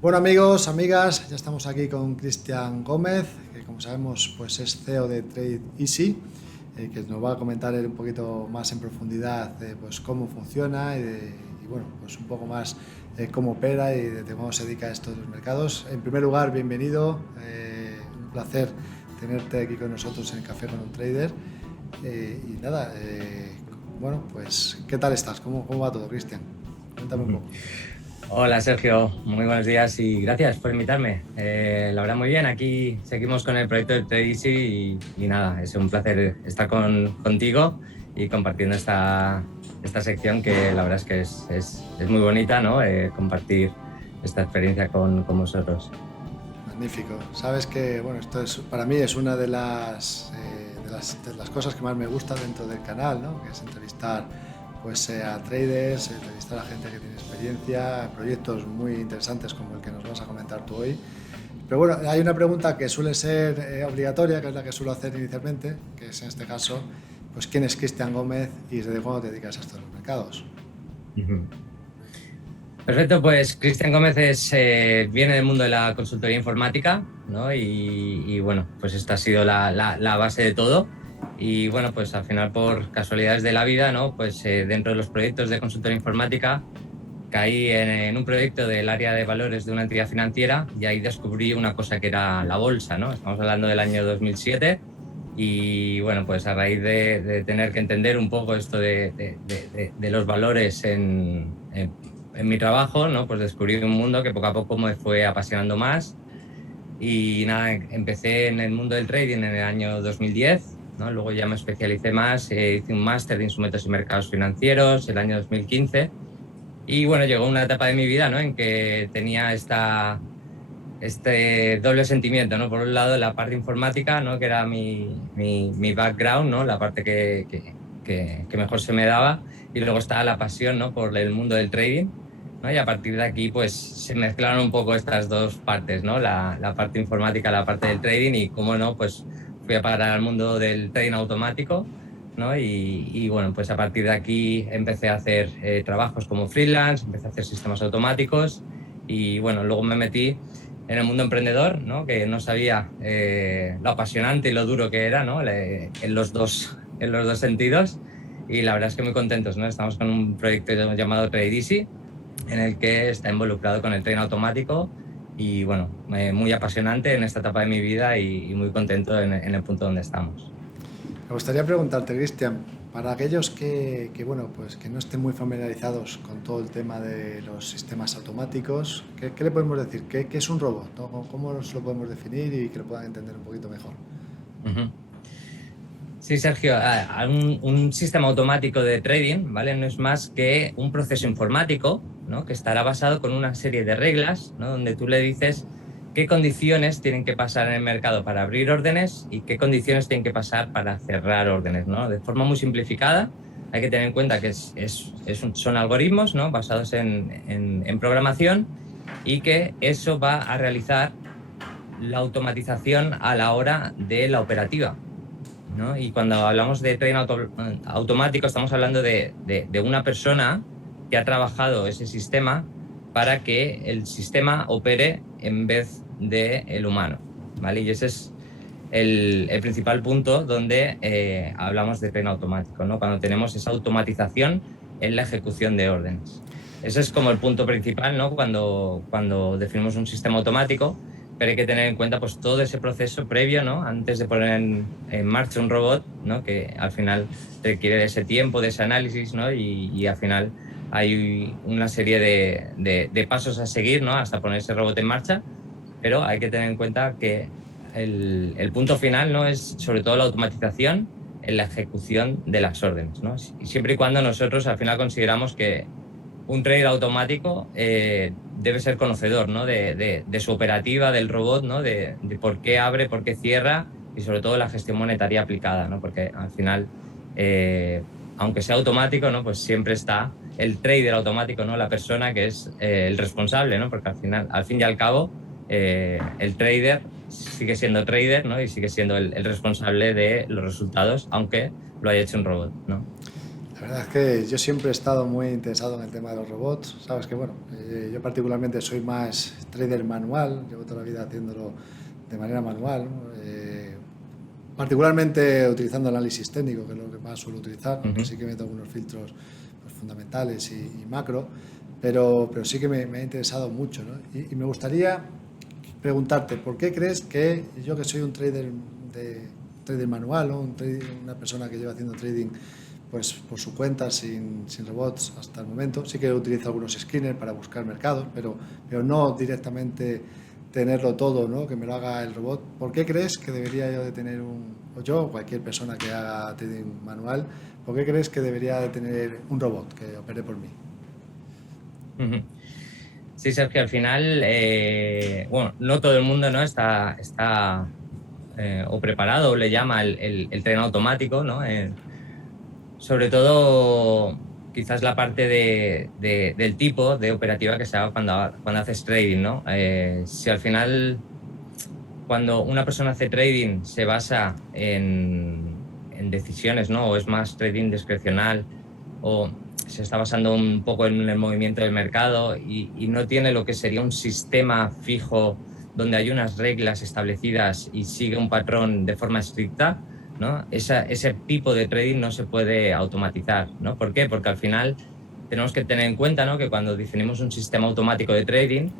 Bueno amigos, amigas, ya estamos aquí con Cristian Gómez, que como sabemos pues es CEO de Trade Easy, que nos va a comentar él un poquito más en profundidad pues cómo funciona y bueno, pues un poco más cómo opera y de cómo se dedica a esto de los mercados. En primer lugar, bienvenido, un placer tenerte aquí con nosotros en Café con un Trader. Y nada, bueno, pues ¿qué tal estás? ¿Cómo va todo, Cristian? Cuéntame un poco. Hola Sergio, muy buenos días y gracias por invitarme. La verdad muy bien, aquí seguimos con el proyecto de Tracy y nada, es un placer estar contigo y compartiendo esta sección que la verdad es que es muy bonita, ¿no? Compartir esta experiencia con vosotros. Magnífico. Sabes que bueno, esto es, para mí es una de las cosas que más me gusta dentro del canal, ¿no? Que es entrevistar pues, a traders, entrevistar a gente que tiene experiencia, proyectos muy interesantes como el que nos vas a comentar tú hoy. Pero bueno, hay una pregunta que suele ser obligatoria, que es la que suelo hacer inicialmente, que es en este caso, pues ¿quién es Cristian Gómez y desde cuándo te dedicas a estos mercados? Perfecto, pues Cristian Gómez viene del mundo de la consultoría informática, ¿no? Bueno, pues esta ha sido la base de todo. Y bueno, pues al final por casualidades de la vida, ¿no? Pues dentro de los proyectos de consultoría informática caí en un proyecto del área de valores de una entidad financiera y ahí descubrí una cosa que era la bolsa, ¿no? Estamos hablando del año 2007 y bueno, pues a raíz de tener que entender un poco esto de los valores en mi trabajo, ¿no? Pues descubrí un mundo que poco a poco me fue apasionando más y nada, empecé en el mundo del trading en el año 2010, ¿no? Luego ya me especialicé más, hice un máster de instrumentos y mercados financieros el año 2015 y bueno, llegó una etapa de mi vida, ¿no? En que tenía este doble sentimiento, ¿no? Por un lado la parte informática, ¿no? Que era mi background, ¿no? La parte que mejor se me daba, y luego estaba la pasión, ¿no? Por el mundo del trading, ¿no? Y a partir de aquí pues se mezclaron un poco estas dos partes, ¿no? La parte informática, la parte del trading, y cómo no, pues fui a parar al mundo del trading automático, ¿no? Bueno, pues a partir de aquí empecé a hacer trabajos como freelance, empecé a hacer sistemas automáticos y bueno, luego me metí en el mundo emprendedor, ¿no? Que no sabía lo apasionante y lo duro que era, ¿no? En los dos sentidos, y la verdad es que muy contentos, ¿no? Estamos con un proyecto llamado Trade Easy, en el que está involucrado con el trading automático y bueno, muy apasionante en esta etapa de mi vida y muy contento en el punto donde estamos. Me gustaría preguntarte, Cristian, para aquellos bueno, pues que no estén muy familiarizados con todo el tema de los sistemas automáticos, ¿qué le podemos decir? ¿Qué es un robot? ¿No? ¿Cómo nos lo podemos definir y que lo puedan entender un poquito mejor? Uh-huh. Sí, Sergio, un sistema automático de trading, ¿vale? No es más que un proceso informático, ¿no? Que estará basado con una serie de reglas, ¿no? Donde tú le dices qué condiciones tienen que pasar en el mercado para abrir órdenes y qué condiciones tienen que pasar para cerrar órdenes, ¿no? De forma muy simplificada, hay que tener en cuenta que son algoritmos, ¿no? Basados en programación, y que eso va a realizar la automatización a la hora de la operativa, ¿no? Y cuando hablamos de trading automático, estamos hablando de una persona que ha trabajado ese sistema para que el sistema opere en vez del humano, ¿vale? Y ese es el principal punto donde hablamos de trading automático, ¿no? Cuando tenemos esa automatización en la ejecución de órdenes. Ese es como el punto principal, ¿no? Cuando definimos un sistema automático, pero hay que tener en cuenta pues todo ese proceso previo, ¿no? Antes de poner en marcha un robot, ¿no? Que al final requiere de ese tiempo, de ese análisis, ¿no? Y al final hay una serie de pasos a seguir, ¿no? Hasta poner ese robot en marcha, pero hay que tener en cuenta que el punto final, ¿no? Es sobre todo la automatización en la ejecución de las órdenes, ¿no? Y siempre y cuando nosotros al final consideramos que un trader automático debe ser conocedor, ¿no? de su operativa, del robot, ¿no? De por qué abre, por qué cierra, y sobre todo la gestión monetaria aplicada, ¿no? Porque al final, aunque sea automático, ¿no? Pues siempre está el trader automático, ¿no? La persona que es el responsable, ¿no? Porque al final, al fin y al cabo, el trader sigue siendo trader, ¿no? Y sigue siendo el responsable de los resultados, aunque lo haya hecho un robot, ¿no? La verdad es que yo siempre he estado muy interesado en el tema de los robots. Sabes que, bueno, yo particularmente soy más trader manual, llevo toda la vida haciéndolo de manera manual, ¿no? Particularmente utilizando análisis técnico, que es lo que más suelo utilizar, aunque Ujú. sí que meto algunos filtros pues, fundamentales y macro, pero sí que me ha interesado mucho, ¿no? Y me gustaría preguntarte, ¿por qué crees que yo, que soy un trader manual, ¿no? Una persona que lleva haciendo trading pues por su cuenta, sin robots hasta el momento? Sí que utilizo algunos screeners para buscar mercados, pero no directamente tenerlo todo, ¿no? Que me lo haga el robot. ¿Por qué crees que debería yo de tener o yo, o cualquier persona que haga trading manual, por qué crees que debería de tener un robot que opere por mí? Ujú. Sí, Sergio, al final, bueno, no todo el mundo, ¿no? está o preparado o le llama el tren automático, ¿no? Sobre todo, quizás la parte del tipo de operativa que se haga cuando haces trading, ¿no? Si al final, cuando una persona hace trading, se basa en decisiones, ¿no? O es más trading discrecional, o se está basando un poco en el movimiento del mercado y no tiene lo que sería un sistema fijo donde hay unas reglas establecidas y sigue un patrón de forma estricta, ¿no? Ese tipo de trading no se puede automatizar, ¿no? ¿Por qué? Porque al final tenemos que tener en cuenta, ¿no? Que cuando definimos un sistema automático de trading,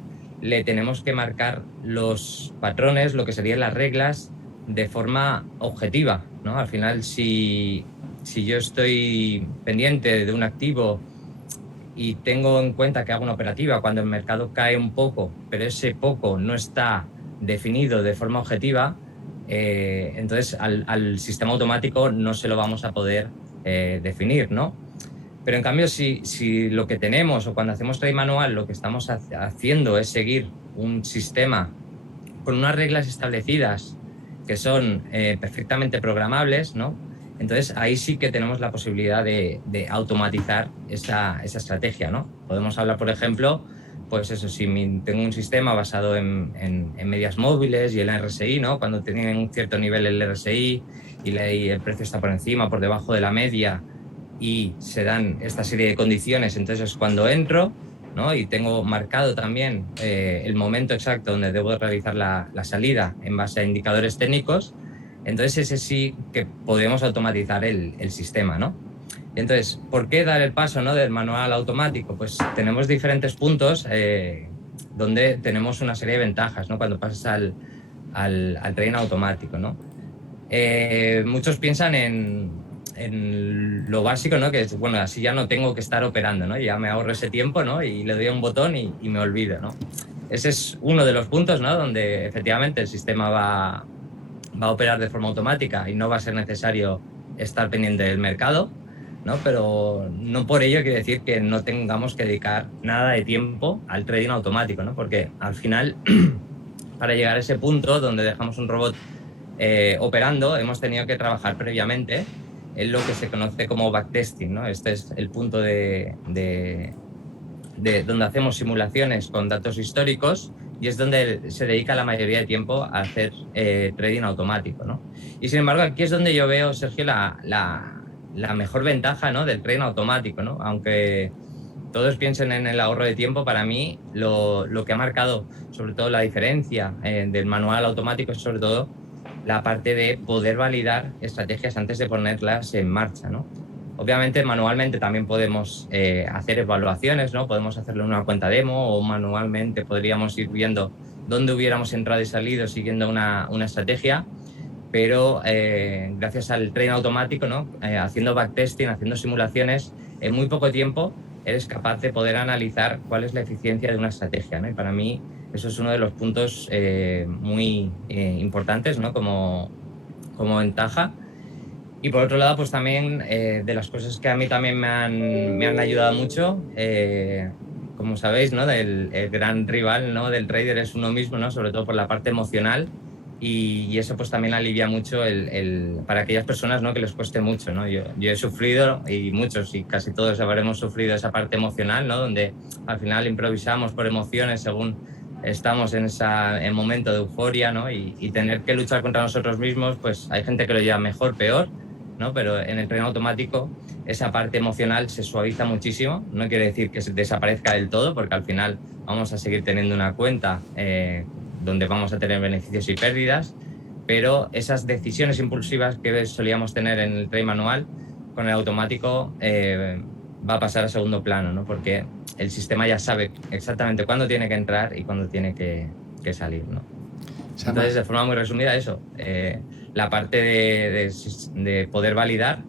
le tenemos que marcar los patrones, lo que serían las reglas, de forma objetiva, ¿no? Al final, si yo estoy pendiente de un activo y tengo en cuenta que hago una operativa cuando el mercado cae un poco, pero ese poco no está definido de forma objetiva, entonces al sistema automático no se lo vamos a poder definir, ¿no? Pero en cambio, si lo que tenemos o cuando hacemos trade manual, lo que estamos haciendo es seguir un sistema con unas reglas establecidas que son perfectamente programables, ¿no? Entonces ahí sí que tenemos la posibilidad de automatizar esa estrategia, ¿no? Podemos hablar, por ejemplo, pues eso, si tengo un sistema basado en medias móviles y el RSI, ¿no? Cuando tienen un cierto nivel el RSI y el precio está por encima, por debajo de la media, y se dan esta serie de condiciones, entonces cuando entro, ¿no? Y tengo marcado también el momento exacto donde debo realizar la salida en base a indicadores técnicos, entonces ese sí que podemos automatizar el sistema, ¿no? Entonces, ¿por qué dar el paso, ¿no? Del manual al automático? Pues tenemos diferentes puntos donde tenemos una serie de ventajas, ¿no? Cuando pasas al trading automático, ¿no? Muchos piensan en lo básico, ¿no? Que es, bueno, así ya no tengo que estar operando, ¿no? Ya me ahorro ese tiempo, ¿no? Y le doy a un botón y me olvido, ¿no? Ese es uno de los puntos, ¿no? Donde efectivamente el sistema va a operar de forma automática y no va a ser necesario estar pendiente del mercado, ¿no? Pero no por ello quiere decir que no tengamos que dedicar nada de tiempo al trading automático, ¿no? Porque al final, para llegar a ese punto donde dejamos un robot operando, hemos tenido que trabajar previamente en lo que se conoce como backtesting, ¿no? Este es el punto de donde hacemos simulaciones con datos históricos y es donde se dedica la mayoría de tiempo a hacer trading automático, ¿no? Y sin embargo, aquí es donde yo veo, Sergio, la mejor ventaja, ¿no? Del trading automático, ¿no? Aunque todos piensen en el ahorro de tiempo, para mí lo que ha marcado sobre todo la diferencia del manual automático es sobre todo la parte de poder validar estrategias antes de ponerlas en marcha, ¿no? Obviamente, manualmente también podemos hacer evaluaciones, ¿no? Podemos hacerlo en una cuenta demo o manualmente podríamos ir viendo dónde hubiéramos entrado y salido siguiendo una estrategia, pero gracias al trading automático, ¿no? Haciendo backtesting, haciendo simulaciones, en muy poco tiempo eres capaz de poder analizar cuál es la eficiencia de una estrategia, ¿no? Y para mí eso es uno de los puntos muy importantes, ¿no? Como ventaja. Y por otro lado, pues también de las cosas que a mí también me han ayudado mucho, como sabéis, ¿no? El gran rival, ¿no? Del trader es uno mismo, ¿no? Sobre todo por la parte emocional. Y eso pues también alivia mucho para aquellas personas, ¿no? Que les cueste mucho, ¿no? Yo he sufrido, y muchos y casi todos habremos sufrido esa parte emocional, ¿no? Donde al final improvisamos por emociones según estamos en ese momento de euforia, ¿no? Y tener que luchar contra nosotros mismos, pues hay gente que lo lleva mejor, peor, ¿no? Pero en el tren automático esa parte emocional se suaviza muchísimo. No quiere decir que se desaparezca del todo, porque al final vamos a seguir teniendo una cuenta donde vamos a tener beneficios y pérdidas, pero esas decisiones impulsivas que solíamos tener en el trade manual, con el automático va a pasar a segundo plano, ¿no? Porque el sistema ya sabe exactamente cuándo tiene que entrar y cuándo tiene que salir, ¿no? Entonces, de forma muy resumida, eso, la parte de poder validar,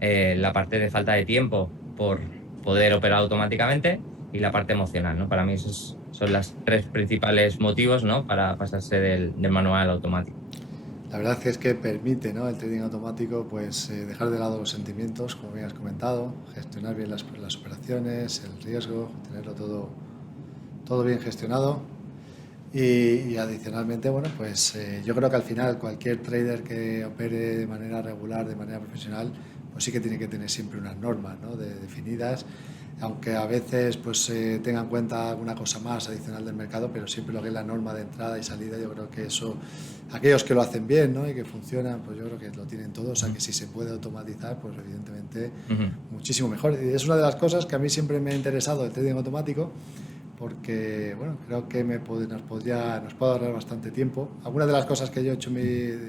la parte de falta de tiempo por poder operar automáticamente y la parte emocional, ¿no? Para mí esos son los tres principales motivos, ¿no? Para pasarse del manual al automático. La verdad es que permite, ¿no?, el trading automático, pues dejar de lado los sentimientos, como bien has comentado, gestionar bien las operaciones, el riesgo, tenerlo todo bien gestionado. Y adicionalmente, bueno, pues yo creo que al final cualquier trader que opere de manera regular, de manera profesional, pues sí que tiene que tener siempre unas normas, ¿no?, definidas, aunque a veces pues tenga en cuenta alguna cosa más adicional del mercado, pero siempre lo que es la norma de entrada y salida, yo creo que eso, aquellos que lo hacen bien, ¿no?, y que funcionan, pues yo creo que lo tienen todos. O sea, que si se puede automatizar, pues evidentemente muchísimo mejor. Y es una de las cosas que a mí siempre me ha interesado el trading automático, porque bueno, creo que nos puede ahorrar bastante tiempo. Algunas de las cosas que yo he hecho,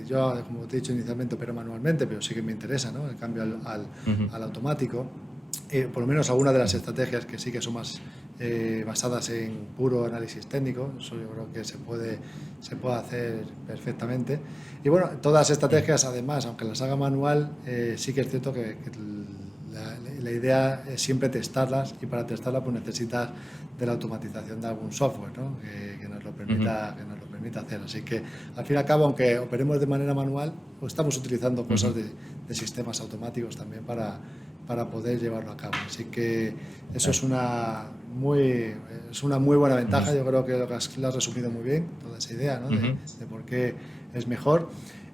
yo como te he dicho inicialmente, opero manualmente, pero sí que me interesa, ¿no?, el cambio al automático. Por lo menos algunas de las estrategias que sí que son más basadas en puro análisis técnico, eso yo creo que se puede hacer perfectamente. Y bueno, todas las estrategias, además, aunque las haga manual, sí que es cierto que la idea es siempre testarlas, y para testarlas pues necesitas de la automatización de algún software, ¿no?, que nos lo permita hacer. Así que al fin y al cabo, aunque operemos de manera manual, pues estamos utilizando cosas de sistemas automáticos también para poder llevarlo a cabo. Así que eso es una muy buena ventaja. Yo creo que lo has resumido muy bien, toda esa idea, ¿no?, de por qué es mejor.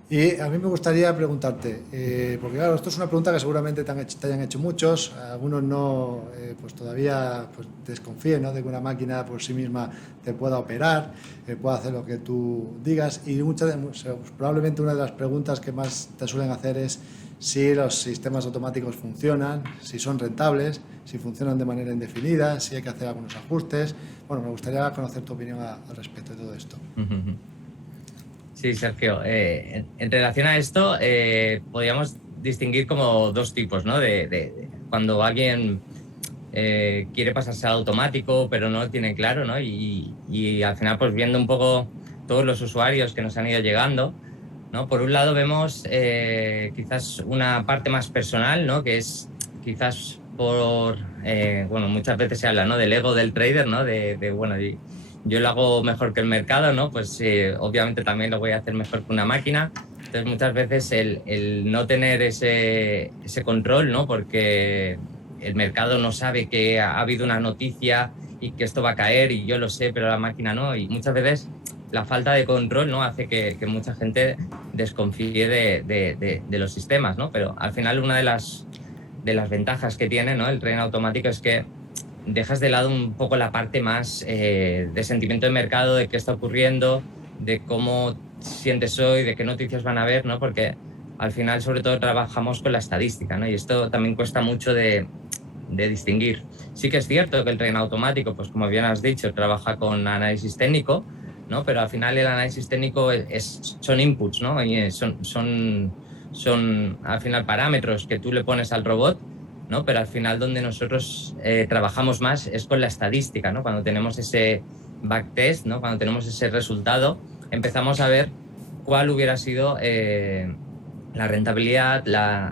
Y a mí me gustaría preguntarte, porque claro, esto es una pregunta que seguramente te hayan hecho muchos, algunos no, pues todavía pues desconfíen, ¿no?, de que una máquina por sí misma te pueda operar, pueda hacer lo que tú digas, y probablemente una de las preguntas que más te suelen hacer es si los sistemas automáticos funcionan, si son rentables, si funcionan de manera indefinida, si hay que hacer algunos ajustes. Bueno, me gustaría conocer tu opinión al respecto de todo esto. Sí, Sergio. En relación a esto, podríamos distinguir como dos tipos, ¿no? De cuando alguien quiere pasarse al automático, pero no lo tiene claro, ¿no? Y al final, pues viendo un poco todos los usuarios que nos han ido llegando, ¿no? Por un lado vemos quizás una parte más personal, ¿no?, que es quizás bueno, muchas veces se habla, ¿no?, del ego del trader, ¿no?, bueno, yo lo hago mejor que el mercado, ¿no? Pues obviamente también lo voy a hacer mejor que una máquina. Entonces muchas veces el no tener ese control, ¿no?, porque el mercado no sabe que ha habido una noticia y que esto va a caer y yo lo sé, pero la máquina no. Y muchas veces la falta de control, ¿no?, hace que mucha gente desconfíe de los sistemas, ¿no? Pero al final una de las ventajas que tiene, ¿no?, el trading automático es que dejas de lado un poco la parte más de sentimiento de mercado, de qué está ocurriendo, de cómo sientes hoy, de qué noticias van a haber, ¿no? Porque al final, sobre todo, trabajamos con la estadística, ¿no? Y esto también cuesta mucho de distinguir. Sí que es cierto que el trading automático, pues como bien has dicho, trabaja con análisis técnico, ¿no? Pero al final el análisis técnico son inputs, ¿no? Y son al final parámetros que tú le pones al robot, ¿no? Pero al final donde nosotros trabajamos más es con la estadística, ¿no? Cuando tenemos ese backtest, ¿no?, cuando tenemos ese resultado, empezamos a ver cuál hubiera sido la rentabilidad,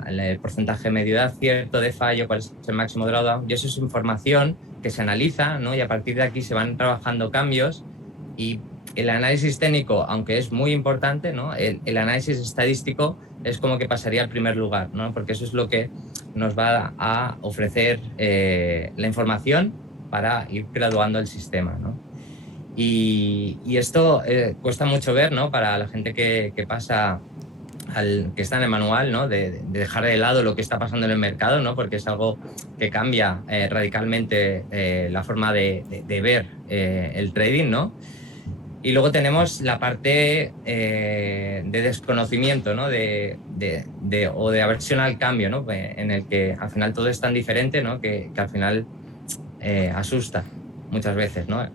el porcentaje medio de acierto, de fallo, cuál es el máximo drawdown, y eso es información que se analiza, ¿no?, y a partir de aquí se van trabajando cambios. Y el análisis técnico, aunque es muy importante, ¿no?, el análisis estadístico es como que pasaría al primer lugar, ¿no?, porque eso es lo que nos va a ofrecer la información para ir graduando el sistema, ¿no? Y esto cuesta mucho ver, ¿no?, para la gente que pasa que está en el manual, ¿no?, de dejar de lado lo que está pasando en el mercado, ¿no?, porque es algo que cambia radicalmente la forma de ver el trading, ¿no? Y luego tenemos la parte de desconocimiento, ¿no? O de aversión al cambio, ¿no? En el que al final todo es tan diferente, ¿no? Que al final asusta muchas veces, ¿no?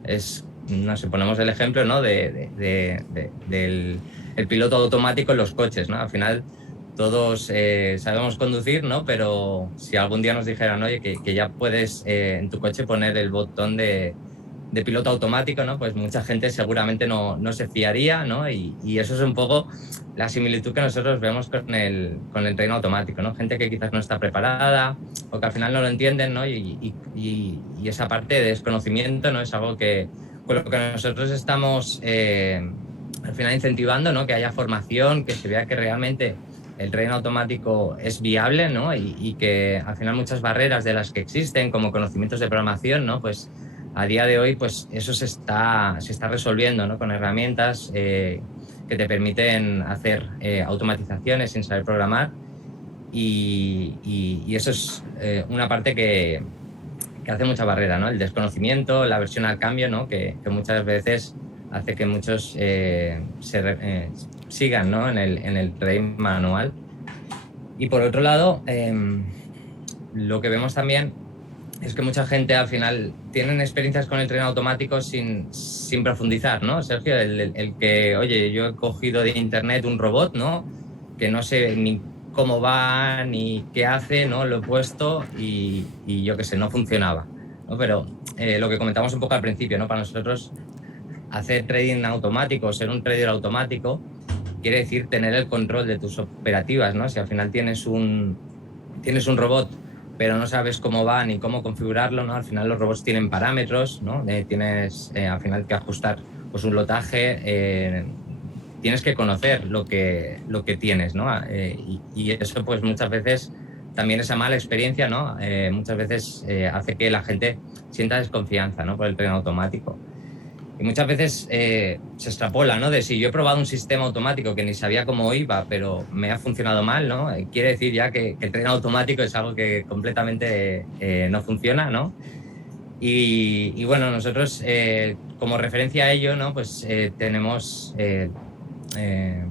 No sé, ponemos el ejemplo, ¿no? Del el piloto automático en los coches, ¿no? Al final todos sabemos conducir, ¿no? Pero si algún día nos dijeran, oye, que ya puedes en tu coche poner el botón de piloto automático, ¿no? Pues mucha gente seguramente no se fiaría, ¿no? Y eso es un poco la similitud que nosotros vemos con el tren automático, ¿no? Gente que quizás no está preparada o que al final no lo entienden, ¿no? Y esa parte de desconocimiento, ¿no? Es algo con lo que nosotros estamos al final incentivando, ¿no? Que haya formación, que se vea que realmente el tren automático es viable, ¿no? Y que al final muchas barreras de las que existen, como conocimientos de programación, ¿no? Pues a día de hoy, pues eso se está resolviendo, ¿no? Con herramientas que te permiten hacer automatizaciones sin saber programar y eso es una parte que hace mucha barrera, ¿no? El desconocimiento, la aversión al cambio, ¿no? Que muchas veces hace que muchos sigan, ¿no? En el tren manual. Y por otro lado, lo que vemos también es que mucha gente al final tienen experiencias con el tren automático sin profundizar, ¿no? Sergio, el que, oye, yo he cogido de internet un robot, ¿no? Que no sé ni cómo va ni qué hace, ¿no? Lo he puesto y yo qué sé, no funcionaba, ¿no? Pero lo que comentamos un poco al principio, ¿no? Para nosotros hacer trading automático, ser un trader automático, quiere decir tener el control de tus operativas, ¿no? Si al final tienes un robot pero no sabes cómo va ni cómo configurarlo, ¿no? Al final los robots tienen parámetros, ¿no? Tienes al final que ajustar pues un lotaje, tienes que conocer lo que tienes, ¿no? Y eso pues muchas veces también esa mala experiencia, ¿no? Muchas veces hace que la gente sienta desconfianza, ¿no? Por el tren automático. Y muchas veces se extrapola, ¿no? De si yo he probado un sistema automático que ni sabía cómo iba, pero me ha funcionado mal, ¿no? Quiere decir ya que el tren automático es algo que completamente no funciona, ¿no? Y bueno, nosotros como referencia a ello, ¿no? Pues tenemos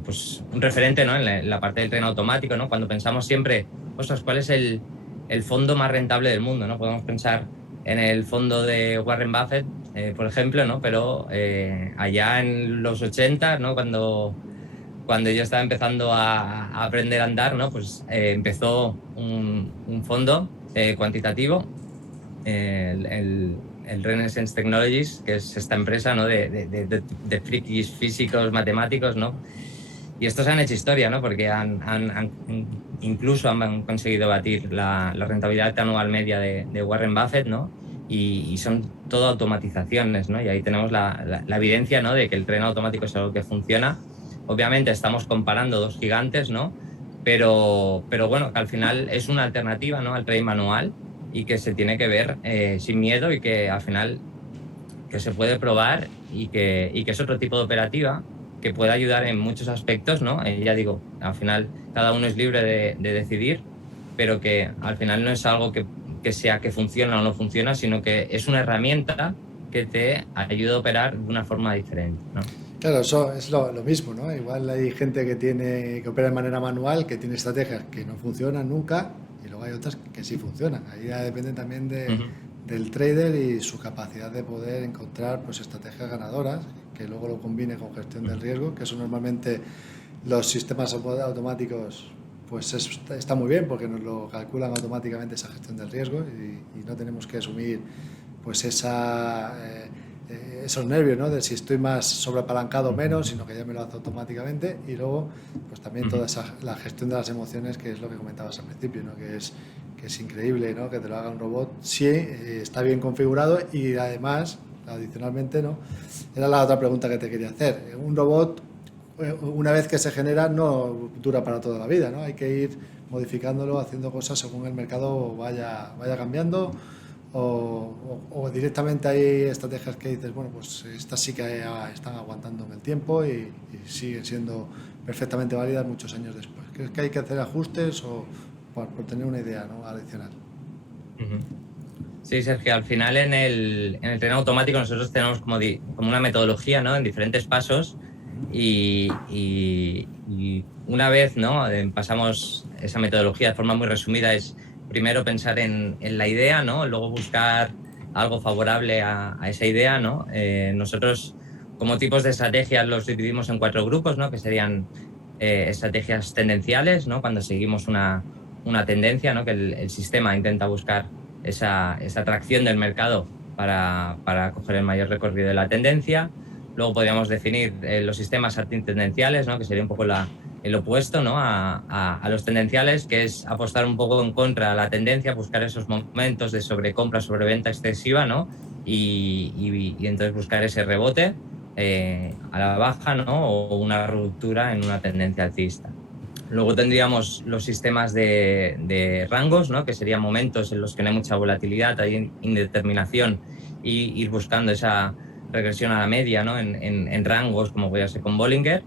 pues un referente, ¿no? En la parte del tren automático, ¿no? Cuando pensamos siempre, ostras, ¿cuál es el fondo más rentable del mundo, ¿no? Podemos pensar en el fondo de Warren Buffett, por ejemplo, ¿no? Pero allá en los 80, ¿no? Cuando yo estaba empezando a aprender a andar, ¿no? Pues empezó un fondo cuantitativo, el Renaissance Technologies, que es esta empresa, ¿no? de frikis físicos, matemáticos, ¿no? Y estos han hecho historia, ¿no? Porque incluso han conseguido batir la rentabilidad anual media de Warren Buffett, ¿no? Y son todo automatizaciones, ¿no? Y ahí tenemos la evidencia, ¿no? De que el tren automático es algo que funciona. Obviamente estamos comparando dos gigantes, ¿no? Pero bueno, que al final es una alternativa, ¿no? Al tren manual y que se tiene que ver sin miedo y que al final que se puede probar y que es otro tipo de operativa que puede ayudar en muchos aspectos, ¿no? Ya digo, al final cada uno es libre de decidir, pero que al final no es algo que sea que funciona o no funciona, sino que es una herramienta que te ayuda a operar de una forma diferente, ¿no? Claro, eso es lo mismo, ¿no? Igual hay gente que opera de manera manual, que tiene estrategias que no funcionan nunca, y luego hay otras que sí funcionan. Ahí ya depende también del trader y su capacidad de poder encontrar pues estrategias ganadoras, que luego lo combine con gestión del riesgo, que eso normalmente los sistemas automáticos pues está muy bien porque nos lo calculan automáticamente esa gestión del riesgo y no tenemos que asumir pues esos nervios, ¿no? De si estoy más sobreapalancado o menos, sino que ya me lo hace automáticamente. Y luego pues también toda la gestión de las emociones, que es lo que comentabas al principio, ¿no? Que es increíble, ¿no? Que te lo haga un robot si está bien configurado y además, adicionalmente, ¿no? Era la otra pregunta que te quería hacer. Un robot, una vez que se genera, no dura para toda la vida, ¿no? Hay que ir modificándolo, haciendo cosas según el mercado vaya cambiando, o directamente hay estrategias que dices, bueno, pues estas sí que están aguantando en el tiempo y siguen siendo perfectamente válidas muchos años después. ¿Crees que hay que hacer ajustes o por tener una idea, ¿no? Adicional? Sí, Sergio, al final en el tren automático nosotros tenemos como una metodología, ¿no? En diferentes pasos y una vez, ¿no? Pasamos esa metodología de forma muy resumida, es primero pensar en la idea, ¿no? Luego buscar algo favorable a esa idea, ¿no? Nosotros como tipos de estrategias los dividimos en 4 grupos, ¿no? Que serían estrategias tendenciales, ¿no? Cuando seguimos una tendencia, ¿no? Que el sistema intenta buscar esa atracción del mercado para coger el mayor recorrido de la tendencia. Luego podríamos definir los sistemas antitendenciales, ¿no? Que sería un poco el opuesto, ¿no? a los tendenciales, que es apostar un poco en contra de la tendencia, buscar esos momentos de sobrecompra, sobreventa excesiva, ¿no? Y entonces buscar ese rebote a la baja, ¿no? O una ruptura en una tendencia alcista. Luego tendríamos los sistemas de rangos, ¿no? Que serían momentos en los que no hay mucha volatilidad, hay indeterminación, y ir buscando esa regresión a la media, ¿no? en rangos, como voy a ser con Bollinger.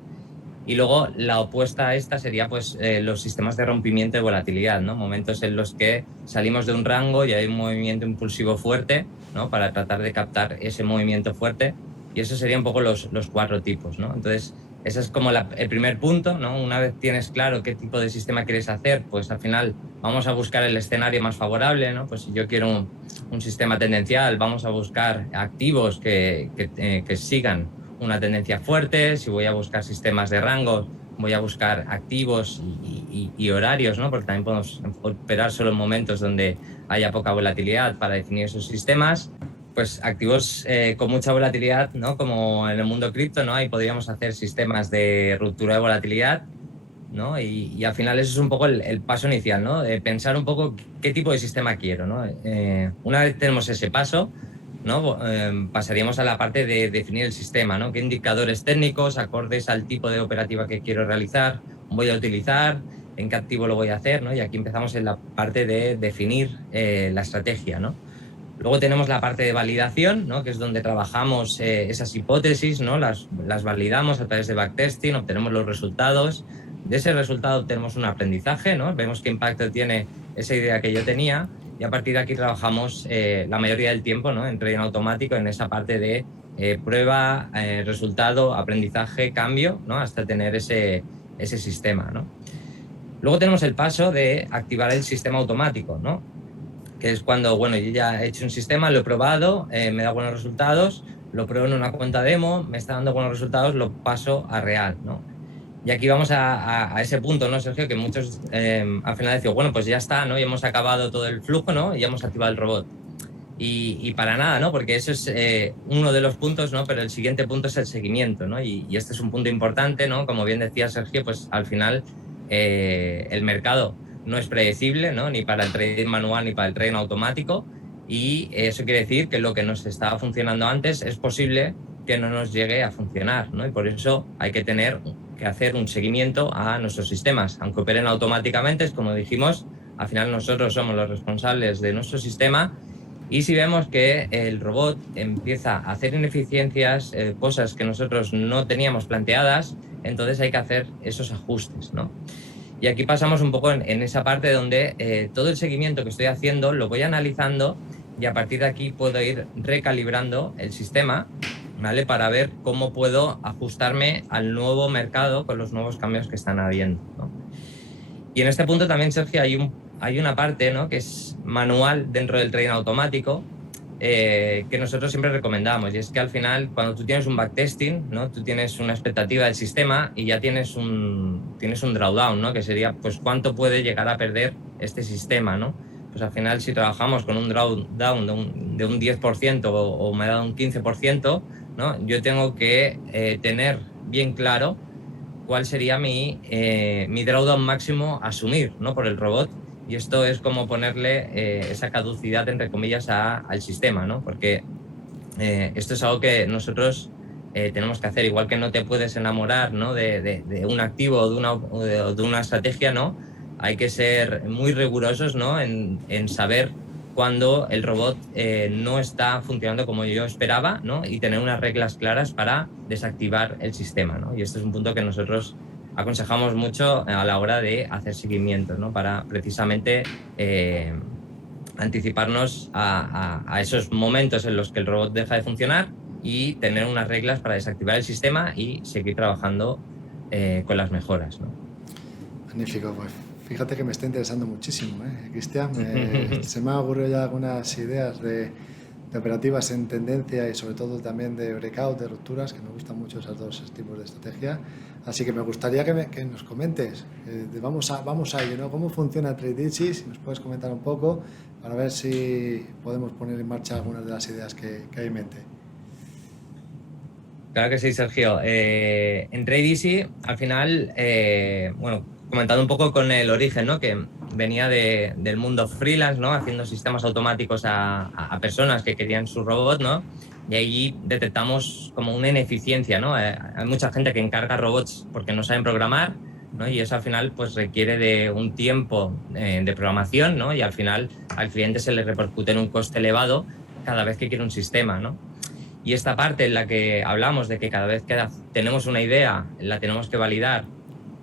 Y luego la opuesta a esta sería pues, los sistemas de rompimiento de volatilidad, ¿no? Momentos en los que salimos de un rango y hay un movimiento impulsivo fuerte, ¿no? Para tratar de captar ese movimiento fuerte. Y eso serían un poco los 4 tipos, ¿no? Entonces, ese es como el primer punto, ¿no? Una vez tienes claro qué tipo de sistema quieres hacer, pues al final vamos a buscar el escenario más favorable, ¿no? Pues si yo quiero un sistema tendencial, vamos a buscar activos que sigan una tendencia fuerte. Si voy a buscar sistemas de rangos, voy a buscar activos y horarios, ¿no? Porque también podemos operar solo en momentos donde haya poca volatilidad para definir esos sistemas. Pues activos con mucha volatilidad, ¿no? Como en el mundo cripto, ¿no? Ahí podríamos hacer sistemas de ruptura de volatilidad, ¿no? Y al final eso es un poco el paso inicial, ¿no? De pensar un poco qué tipo de sistema quiero, ¿no? Una vez tenemos ese paso, ¿no? Pasaríamos a la parte de definir el sistema, ¿no? ¿Qué indicadores técnicos, acordes al tipo de operativa que quiero realizar, voy a utilizar, en qué activo lo voy a hacer, ¿no? Y aquí empezamos en la parte de definir la estrategia, ¿no? Luego tenemos la parte de validación, ¿no? Que es donde trabajamos esas hipótesis, ¿no? Las validamos a través de backtesting, obtenemos los resultados. De ese resultado obtenemos un aprendizaje, ¿no? Vemos qué impacto tiene esa idea que yo tenía, y a partir de aquí trabajamos la mayoría del tiempo, ¿no? En trading automático, en esa parte de prueba, resultado, aprendizaje, cambio, ¿no? Hasta tener ese sistema, ¿no? Luego tenemos el paso de activar el sistema automático, ¿no? Que es cuando, bueno, yo ya he hecho un sistema, lo he probado, me da buenos resultados, lo pruebo en una cuenta demo, me está dando buenos resultados, lo paso a real, ¿no? Y aquí vamos a ese punto, ¿no, Sergio? Que muchos al final decimos, bueno, pues ya está, ¿no? Y hemos acabado todo el flujo, ¿no? Y ya hemos activado el robot. Y para nada, ¿no? Porque eso es uno de los puntos, ¿no? Pero el siguiente punto es el seguimiento, ¿no? Y este es un punto importante, ¿no? Como bien decía Sergio, pues al final el mercado no es predecible, ¿no? Ni para el trading manual ni para el trading automático, y eso quiere decir que lo que nos estaba funcionando antes es posible que no nos llegue a funcionar, ¿no? Y por eso hay que hacer un seguimiento a nuestros sistemas. Aunque operen automáticamente, es como dijimos, al final nosotros somos los responsables de nuestro sistema, y si vemos que el robot empieza a hacer ineficiencias, cosas que nosotros no teníamos planteadas, entonces hay que hacer esos ajustes, ¿no? Y aquí pasamos un poco en esa parte donde todo el seguimiento que estoy haciendo lo voy analizando, y a partir de aquí puedo ir recalibrando el sistema, ¿vale? Para ver cómo puedo ajustarme al nuevo mercado con los nuevos cambios que están habiendo, ¿no? Y en este punto también, Sergio, hay una parte, ¿no? Que es manual dentro del trading automático, que nosotros siempre recomendamos, y es que al final, cuando tú tienes un backtesting, ¿no? Tú tienes una expectativa del sistema y ya tienes un drawdown, ¿no? Que sería, pues, cuánto puede llegar a perder este sistema, ¿no? Pues al final, si trabajamos con un drawdown de un 10% o me da un 15%, ¿no? Yo tengo que tener bien claro cuál sería mi drawdown máximo a asumir, ¿no? Por el robot. Y esto es como ponerle esa caducidad, entre comillas, al sistema, ¿no? Porque esto es algo que nosotros tenemos que hacer. Igual que no te puedes enamorar, ¿no? de un activo o de una estrategia, ¿no? Hay que ser muy rigurosos, ¿no? en saber cuando el robot no está funcionando como yo esperaba, ¿no? Y tener unas reglas claras para desactivar el sistema, ¿no? Y este es un punto que nosotros aconsejamos mucho a la hora de hacer seguimientos, ¿no? Para precisamente anticiparnos a esos momentos en los que el robot deja de funcionar y tener unas reglas para desactivar el sistema y seguir trabajando con las mejoras, ¿no? Magnífico, pues fíjate que me está interesando muchísimo, Cristian. Se me han ocurrido ya algunas ideas de operativas en tendencia y sobre todo también de breakout, de rupturas, que me gustan mucho esos dos tipos de estrategia. Así que me gustaría que nos comentes, vamos a ello, ¿no? ¿Cómo funciona TradeEasy? Si nos puedes comentar un poco para ver si podemos poner en marcha algunas de las ideas que hay en mente. Claro que sí, Sergio. En TradeEasy, al final, bueno, comentando un poco con el origen, ¿no? Que venía del mundo freelance, ¿no? Haciendo sistemas automáticos a personas que querían su robot, ¿no? Y ahí detectamos como una ineficiencia, ¿no? Hay mucha gente que encarga robots porque no saben programar, ¿no? Y eso al final pues requiere de un tiempo de programación, ¿no? Y al final al cliente se le repercute en un coste elevado cada vez que quiere un sistema, ¿no? Y esta parte en la que hablamos de que cada vez que tenemos una idea, la tenemos que validar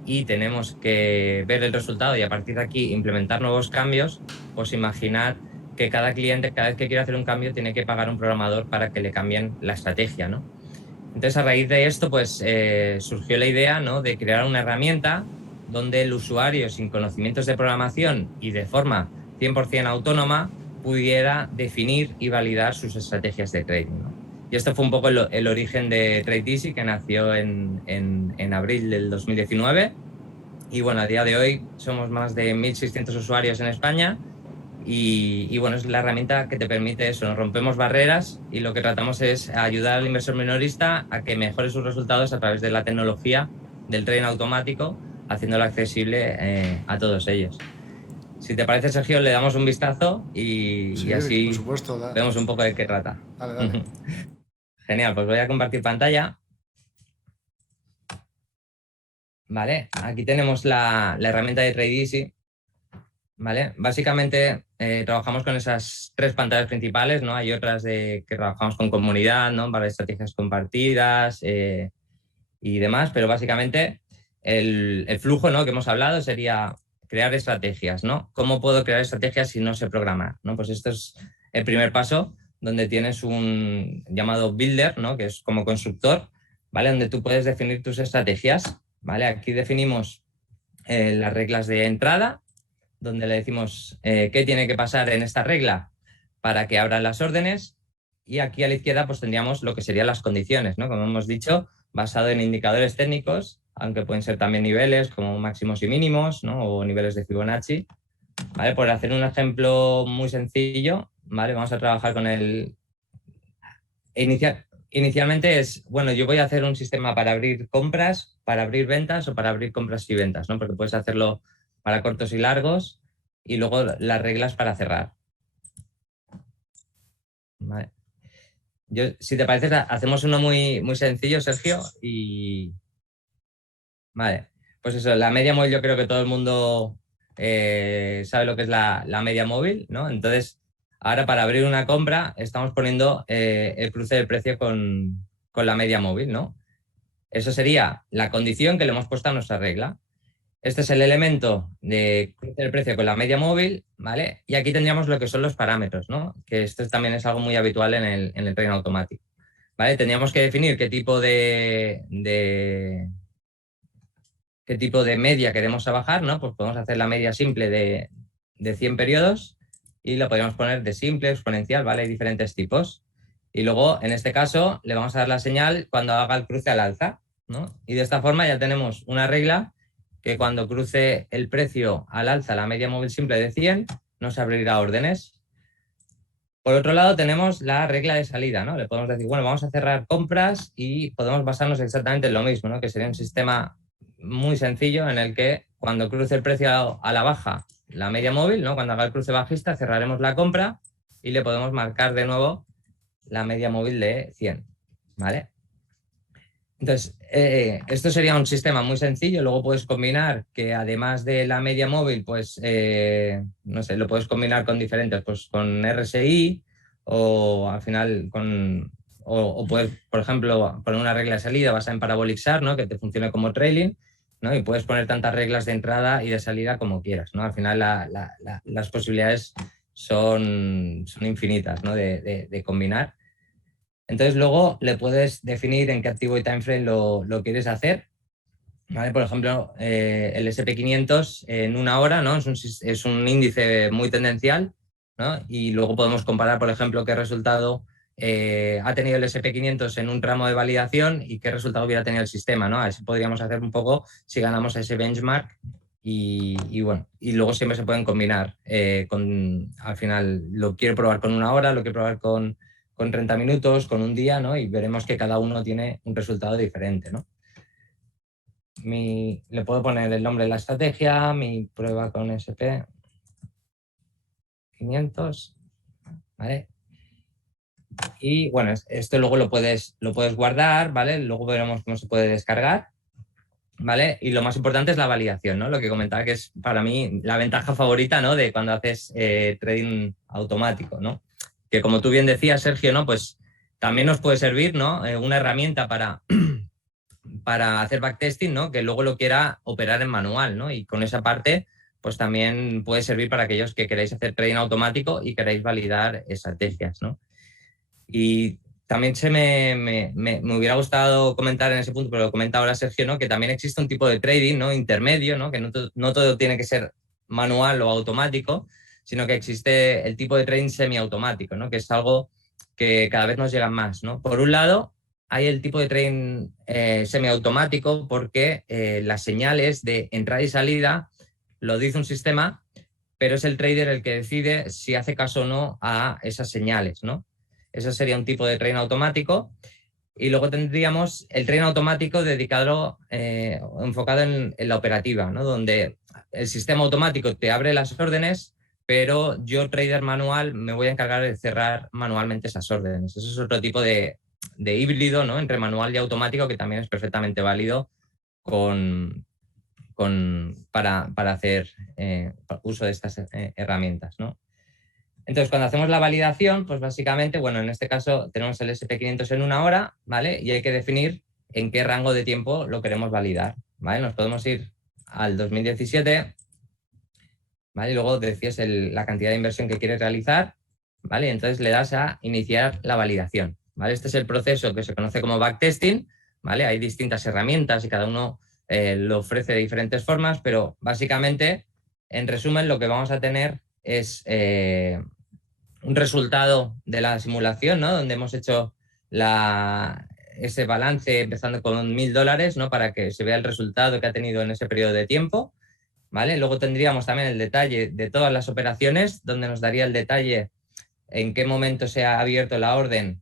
y tenemos que ver el resultado y a partir de aquí implementar nuevos cambios, pues imaginad que cada cliente, cada vez que quiere hacer un cambio, tiene que pagar a un programador para que le cambien la estrategia, ¿no? Entonces, a raíz de esto, pues surgió la idea, ¿no?, de crear una herramienta donde el usuario, sin conocimientos de programación y de forma 100% autónoma, pudiera definir y validar sus estrategias de trading, ¿no? Y esto fue un poco el origen de TradeEasy, que nació en abril del 2019. Y bueno, a día de hoy somos más de 1.600 usuarios en España. Y bueno, es la herramienta que te permite eso, nos rompemos barreras y lo que tratamos es ayudar al inversor minorista a que mejore sus resultados a través de la tecnología del trading automático, haciéndolo accesible a todos ellos. Si te parece, Sergio, le damos un vistazo Sí, y así por supuesto, vemos un poco de qué trata. Dale. Genial, pues voy a compartir pantalla. Vale, aquí tenemos la herramienta de TradeEasy. ¿Vale? Básicamente trabajamos con esas tres pantallas principales, ¿no? Hay otras que trabajamos con comunidad, ¿no? Para estrategias compartidas y demás, pero básicamente el flujo, ¿no?, que hemos hablado sería crear estrategias, ¿no? ¿Cómo puedo crear estrategias si no sé programar, ¿no? Pues esto es el primer paso, donde tienes un llamado builder, ¿no?, que es como constructor, ¿vale? Donde tú puedes definir tus estrategias, ¿vale? Aquí definimos las reglas de entrada, donde le decimos qué tiene que pasar en esta regla para que abran las órdenes, y aquí a la izquierda pues tendríamos lo que serían las condiciones, ¿no? Como hemos dicho, basado en indicadores técnicos, aunque pueden ser también niveles como máximos y mínimos, ¿no?, o niveles de Fibonacci. ¿Vale? Por hacer un ejemplo muy sencillo, ¿vale? Vamos a trabajar con el... Inicialmente es, bueno, yo voy a hacer un sistema para abrir compras, para abrir ventas o para abrir compras y ventas, ¿no? Porque puedes hacerlo para cortos y largos y luego las reglas para cerrar. Vale. Si te parece, hacemos uno muy, muy sencillo, Sergio, y... Vale, pues eso, la media móvil yo creo que todo el mundo sabe lo que es la media móvil, ¿no? Entonces, ahora para abrir una compra estamos poniendo el cruce de precio con la media móvil, ¿no? Eso sería la condición que le hemos puesto a nuestra regla. Este es el elemento de cruce del precio con la media móvil, ¿vale? Y aquí tendríamos lo que son los parámetros, ¿no? Que esto también es algo muy habitual en el trading automático, ¿vale? Tendríamos que definir qué tipo de media queremos trabajar, ¿no? Pues podemos hacer la media simple de 100 periodos y lo podríamos poner de simple, exponencial, ¿vale? Hay diferentes tipos. Y luego, en este caso, le vamos a dar la señal cuando haga el cruce al alza, ¿no? Y de esta forma ya tenemos una regla que cuando cruce el precio al alza la media móvil simple de 100, nos abrirá órdenes. Por otro lado, tenemos la regla de salida, ¿no? Le podemos decir, bueno, vamos a cerrar compras y podemos basarnos exactamente en lo mismo, ¿no? Que sería un sistema muy sencillo en el que cuando cruce el precio a la baja la media móvil, ¿no?, cuando haga el cruce bajista, cerraremos la compra y le podemos marcar de nuevo la media móvil de 100, ¿vale? Entonces, esto sería un sistema muy sencillo. Luego puedes combinar que además de la media móvil, pues, no sé, lo puedes combinar con diferentes, pues con RSI o al final o puedes, por ejemplo, poner una regla de salida basada en Parabolic SAR, ¿no?, que te funcione como trailing, ¿no? Y puedes poner tantas reglas de entrada y de salida como quieras, ¿no? Al final las posibilidades son infinitas, ¿no? de combinar. Entonces luego le puedes definir en qué activo y timeframe lo quieres hacer. ¿Vale? Por ejemplo, el SP500 en una hora, ¿no? Es un índice muy tendencial, ¿no? Y luego podemos comparar, por ejemplo, qué resultado ha tenido el SP500 en un tramo de validación y qué resultado hubiera tenido el sistema, ¿no? Así podríamos hacer un poco si ganamos ese benchmark y bueno, y luego siempre se pueden combinar. Al final, lo quiero probar con una hora, lo quiero probar con 30 minutos, con un día, ¿no? Y veremos que cada uno tiene un resultado diferente, ¿no? Le puedo poner el nombre de la estrategia, mi prueba con SP500, ¿vale? Y bueno, esto luego lo puedes guardar, ¿vale? Luego veremos cómo se puede descargar, ¿vale? Y lo más importante es la validación, ¿no? Lo que comentaba que es para mí la ventaja favorita, ¿no? De cuando haces trading automático, ¿no? Que como tú bien decías, Sergio, ¿no? Pues también nos puede servir, ¿no? Una herramienta para hacer backtesting, ¿no? Que luego lo quiera operar en manual, ¿no? Y con esa parte, pues también puede servir para aquellos que queráis hacer trading automático y queráis validar estrategias, ¿no? Y también me hubiera gustado comentar en ese punto, pero lo comenta ahora Sergio, ¿no? Que también existe un tipo de trading, ¿no? Intermedio, ¿no? Que no todo tiene que ser manual o automático, sino que existe el tipo de trading semiautomático, ¿no? Que es algo que cada vez nos llega más, ¿no? Por un lado, hay el tipo de trading semiautomático porque las señales de entrada y salida lo dice un sistema, pero es el trader el que decide si hace caso o no a esas señales, ¿no? Eso sería un tipo de trading automático. Y luego tendríamos el trading automático dedicado, enfocado en la operativa, ¿no? Donde el sistema automático te abre las órdenes, pero yo, trader manual, me voy a encargar de cerrar manualmente esas órdenes. Eso es otro tipo de híbrido, ¿no? Entre manual y automático, que también es perfectamente válido para hacer uso de estas herramientas, ¿no? Entonces, cuando hacemos la validación, pues básicamente, bueno, en este caso tenemos el SP500 en una hora, ¿vale? Y hay que definir en qué rango de tiempo lo queremos validar, ¿vale? Nos podemos ir al 2017, ¿vale? Y luego decides la cantidad de inversión que quieres realizar, ¿vale? Y entonces le das a iniciar la validación, ¿vale? Este es el proceso que se conoce como backtesting, ¿vale? Hay distintas herramientas y cada uno lo ofrece de diferentes formas, pero básicamente, en resumen, lo que vamos a tener es un resultado de la simulación, ¿no? Donde hemos hecho ese balance empezando con $1.000, ¿no? Para que se vea el resultado que ha tenido en ese periodo de tiempo, ¿vale? Luego tendríamos también el detalle de todas las operaciones, donde nos daría el detalle en qué momento se ha abierto la orden,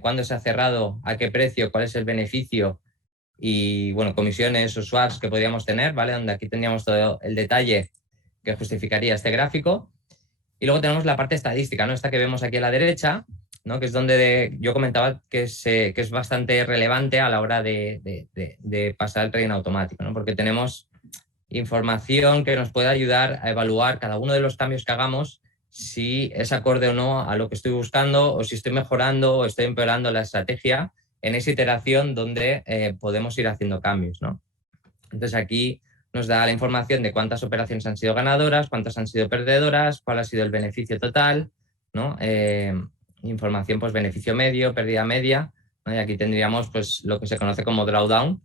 cuándo se ha cerrado, a qué precio, cuál es el beneficio y, bueno, comisiones o swaps que podríamos tener, ¿vale? Donde aquí tendríamos todo el detalle que justificaría este gráfico. Y luego tenemos la parte estadística, ¿no? Esta que vemos aquí a la derecha, ¿no? Que es donde yo comentaba que es bastante relevante a la hora de pasar el trading automático, ¿no? Porque tenemos información que nos puede ayudar a evaluar cada uno de los cambios que hagamos, si es acorde o no a lo que estoy buscando, o si estoy mejorando o estoy empeorando la estrategia en esa iteración donde podemos ir haciendo cambios, ¿no? Entonces aquí nos da la información de cuántas operaciones han sido ganadoras, cuántas han sido perdedoras, cuál ha sido el beneficio total, ¿no? Información, pues beneficio medio, pérdida media, ¿no? Y aquí tendríamos pues lo que se conoce como drawdown,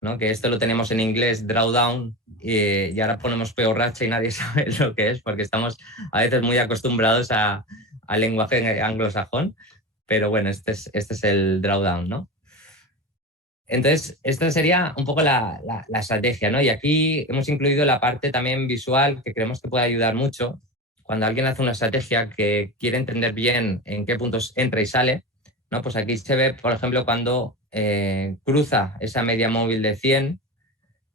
¿no? Que esto lo tenemos en inglés, drawdown, y ahora ponemos peor racha y nadie sabe lo que es, porque estamos a veces muy acostumbrados al lenguaje anglosajón, pero bueno, este es el drawdown, ¿no? Entonces, esta sería un poco la estrategia, ¿no? Y aquí hemos incluido la parte también visual que creemos que puede ayudar mucho. Cuando alguien hace una estrategia que quiere entender bien en qué puntos entra y sale, ¿no? Pues aquí se ve, por ejemplo, cuando cruza esa media móvil de 100,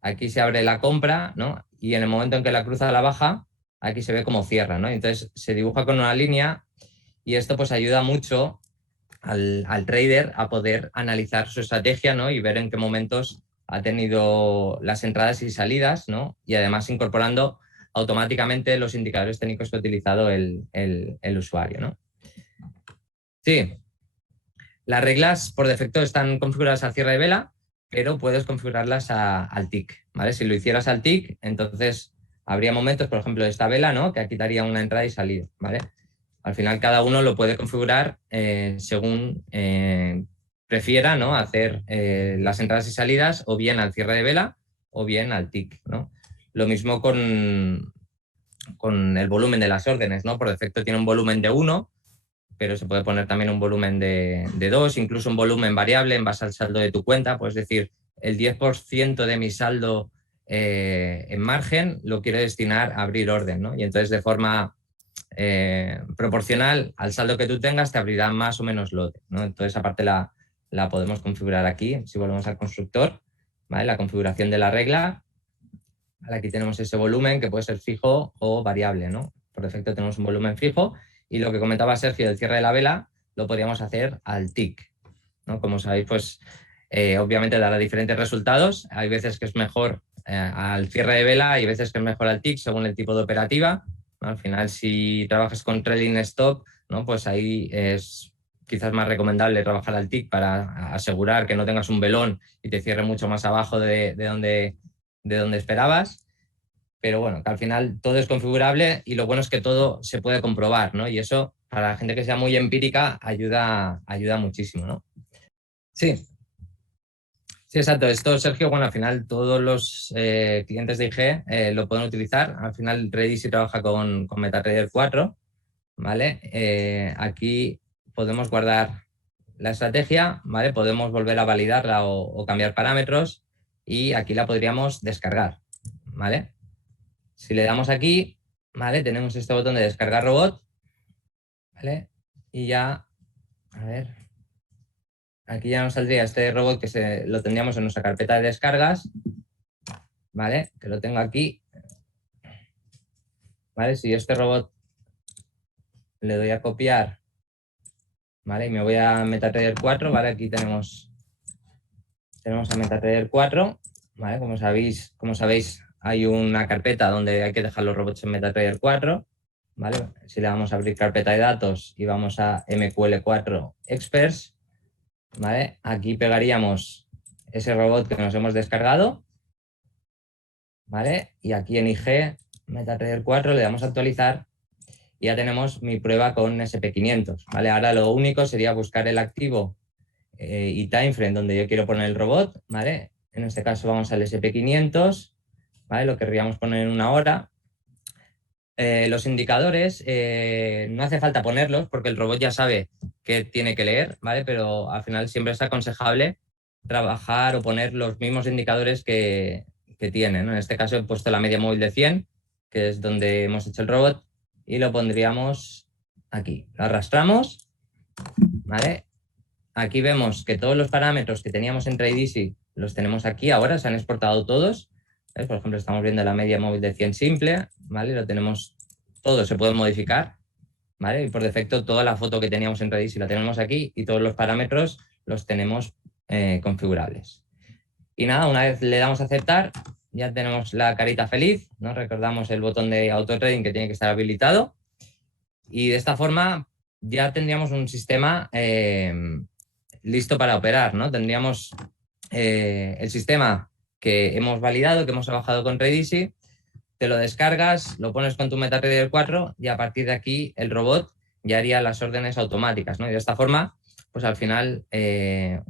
aquí se abre la compra, ¿no? Y en el momento en que la cruza a la baja, aquí se ve cómo cierra, ¿no? Entonces se dibuja con una línea y esto pues ayuda mucho al trader a poder analizar su estrategia, ¿no? Y ver en qué momentos ha tenido las entradas y salidas, ¿no? Y además incorporando automáticamente los indicadores técnicos que ha utilizado el usuario, ¿no? Sí, las reglas por defecto están configuradas a cierre de vela, pero puedes configurarlas al tick, ¿vale? Si lo hicieras al tick, entonces habría momentos, por ejemplo, de esta vela, ¿no? Que aquí daría una entrada y salida, ¿vale? Al final cada uno lo puede configurar según prefiera, ¿no? Hacer las entradas y salidas o bien al cierre de vela o bien al tick, ¿no? Lo mismo con el volumen de las órdenes, ¿no? Por defecto tiene un volumen de 1, pero se puede poner también un volumen de 2, incluso un volumen variable en base al saldo de tu cuenta. Pues decir, el 10% de mi saldo en margen lo quiero destinar a abrir orden, ¿no? Y entonces de forma proporcional al saldo que tú tengas te abrirá más o menos lote, ¿no? Entonces aparte la podemos configurar aquí, si volvemos al constructor, ¿vale? La configuración de la regla. Aquí tenemos ese volumen que puede ser fijo o variable, ¿no? Por defecto tenemos un volumen fijo y lo que comentaba Sergio del cierre de la vela lo podríamos hacer al tick, ¿no? Como sabéis, pues obviamente dará diferentes resultados. Hay veces que es mejor al cierre de vela, hay veces que es mejor al tick según el tipo de operativa, ¿no? Al final, si trabajas con trailing stop, ¿no? Pues ahí es quizás más recomendable trabajar al tick para asegurar que no tengas un velón y te cierre mucho más abajo de donde esperabas. Pero bueno, que al final todo es configurable y lo bueno es que todo se puede comprobar, ¿no? Y eso, para la gente que sea muy empírica, ayuda muchísimo, ¿no? Sí, sí, exacto. Esto, Sergio, bueno, al final todos los clientes de IG lo pueden utilizar. Al final, Redis sí trabaja con MetaTrader 4, ¿vale? Aquí podemos guardar la estrategia, ¿vale? Podemos volver a validarla o cambiar parámetros y aquí la podríamos descargar, ¿vale? Si le damos aquí, ¿vale? Tenemos este botón de descargar robot, ¿vale? Y ya, a ver, aquí ya nos saldría este robot que lo tendríamos en nuestra carpeta de descargas, ¿vale? Que lo tengo aquí, ¿vale? Si yo este robot le doy a copiar, ¿vale? Y me voy a MetaTrader 4, ¿vale? Aquí tenemos a MetaTrader 4, ¿vale? Como sabéis, hay una carpeta donde hay que dejar los robots en MetaTrader 4, ¿vale? Si le damos a abrir carpeta de datos y vamos a MQL4 Experts, ¿vale? Aquí pegaríamos ese robot que nos hemos descargado, ¿vale? Y aquí en IG MetaTrader 4 le damos a actualizar y ya tenemos mi prueba con SP500, ¿vale? Ahora lo único sería buscar el activo y timeframe donde yo quiero poner el robot, ¿vale? En este caso vamos al SP500, ¿vale? Lo querríamos poner en 1 hora. Los indicadores no hace falta ponerlos porque el robot ya sabe qué tiene que leer, ¿vale? Pero al final siempre es aconsejable trabajar o poner los mismos indicadores que tiene, ¿no? En este caso he puesto la media móvil de 100, que es donde hemos hecho el robot, y lo pondríamos aquí. Lo arrastramos, ¿vale? Aquí vemos que todos los parámetros que teníamos en TradeEasy los tenemos aquí ahora, se han exportado todos. ¿Ves? Por ejemplo, estamos viendo la media móvil de 100 simple, ¿vale? Lo tenemos todo, se puede modificar, ¿vale? Y por defecto toda la foto que teníamos en TradeEasy la tenemos aquí y todos los parámetros los tenemos configurables. Y nada, una vez le damos a aceptar, ya tenemos la carita feliz, ¿no? Recordamos el botón de auto trading que tiene que estar habilitado y de esta forma ya tendríamos un sistema listo para operar, ¿no? Tendríamos el sistema que hemos validado, que hemos trabajado con TradeEasy, te lo descargas, lo pones con tu MetaTrader 4 y a partir de aquí el robot ya haría las órdenes automáticas, ¿no? Y de esta forma, pues al final,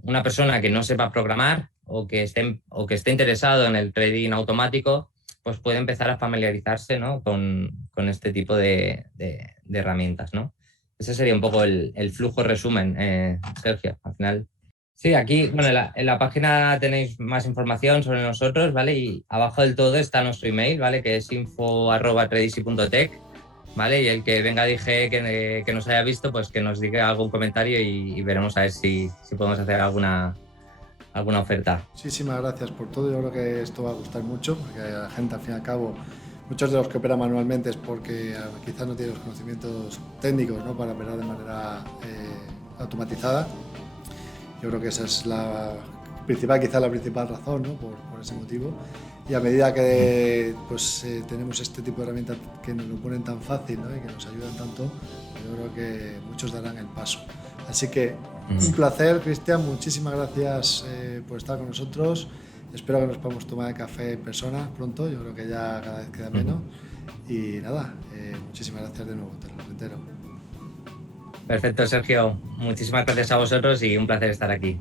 una persona que no sepa programar o que esté interesado en el trading automático, pues puede empezar a familiarizarse, ¿no? con este tipo de herramientas, ¿no? Ese sería un poco el flujo resumen, Sergio, al final. Sí, aquí, bueno, en la página tenéis más información sobre nosotros, ¿vale? Y abajo del todo está nuestro email, ¿vale? Que es info@tradisi.tech, ¿vale? Y el que venga dije que nos haya visto, pues que nos diga algún comentario y veremos a ver si podemos hacer alguna oferta. Muchísimas gracias por todo. Yo creo que esto va a gustar mucho, porque a la gente, al fin y al cabo, muchos de los que operan manualmente es porque quizás no tienen los conocimientos técnicos, ¿no? Para operar de manera automatizada. Yo creo que esa es la principal razón, ¿no? por ese motivo. Y a medida que tenemos este tipo de herramientas que nos lo ponen tan fácil, ¿no? Y que nos ayudan tanto, yo creo que muchos darán el paso. Así que un placer, Cristian, muchísimas gracias por estar con nosotros Espero que nos podamos tomar el café en persona pronto, yo creo que ya cada vez queda menos. Y nada, muchísimas gracias de nuevo, te lo reitero. Perfecto, Sergio. Muchísimas gracias a vosotros y un placer estar aquí.